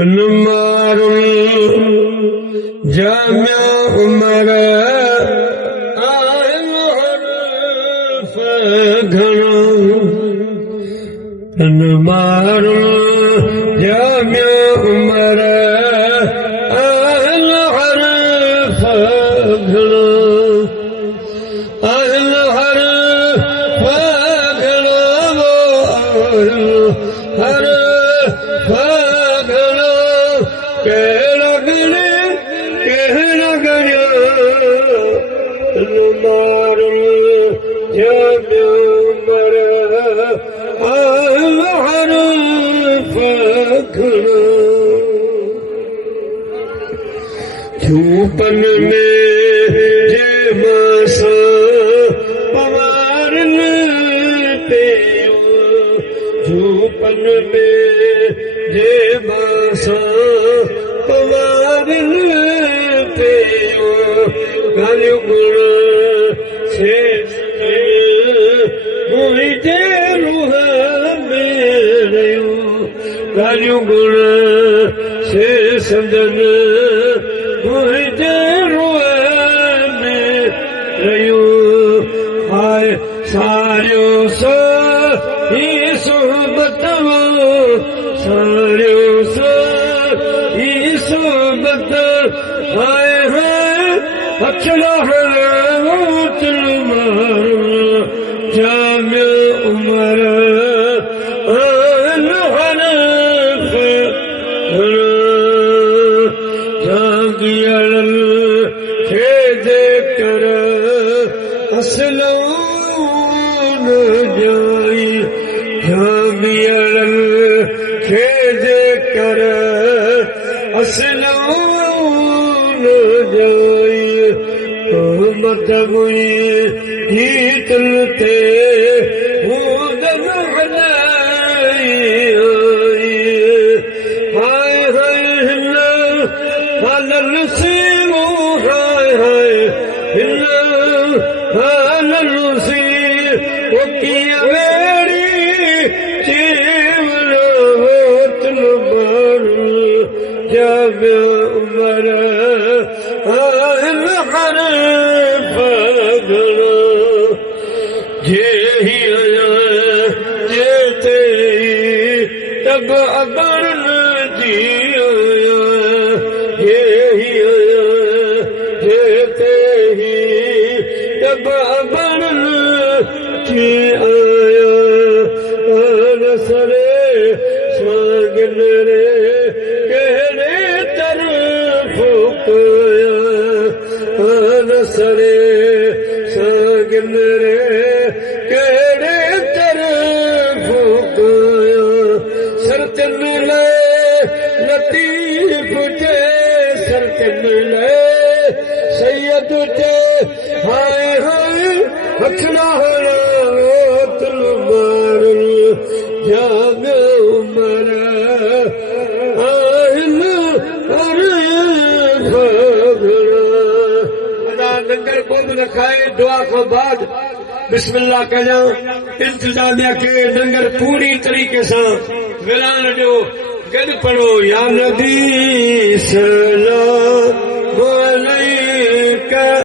मारुल जामिया उमर आयल हरफ घणा मारुल जामिया उमर आयल हरफ घणा आयल हरफ घणा हरफ कहना गया मारुल जामिया उमर आयल हरफ घणा झूपन में जे मासा पवारन पे झूपन में जे मासा पवारन पे गालियों गुण से मुझे रूह मेरे गालियों गुण से सदन मुझे रूह मेरे हाय सारियों से ही सोहबत सारियों से ही सोहबत हाय हाय अचला है चल मार जामिया उमर आयल हरफ घणा जागियल खे देकर असलों न जाई जागियल खे देकर असलों न जाई मत मुई हीतलते उदम हलाई हाय हाय हिन्ना हालल से वो हाय हाय हिन्ना हालल से वो किया मेरी जीवन होतल मारुल जामिया उमर आयल हरफ घणा जे ही आया जे तेरी तब अगर न जी आया जे ही आया जे तेरी तब अगर न जी आया सरे सागन रे कहने तरफ सरे सागन रे कहने तरफ सरतन ले लतीफ चे सरतन ले सैयद चे हाय हाय हथना तल मारुल जामिया उमर आयल हरफ घणा लंगर को न खाए दुआ को बाद बिस्मिल्लाह कजा इंतजामिया के लंगर पूरी तरीके से विरान जो गद पढ़ो या नबी सलाम अलैका।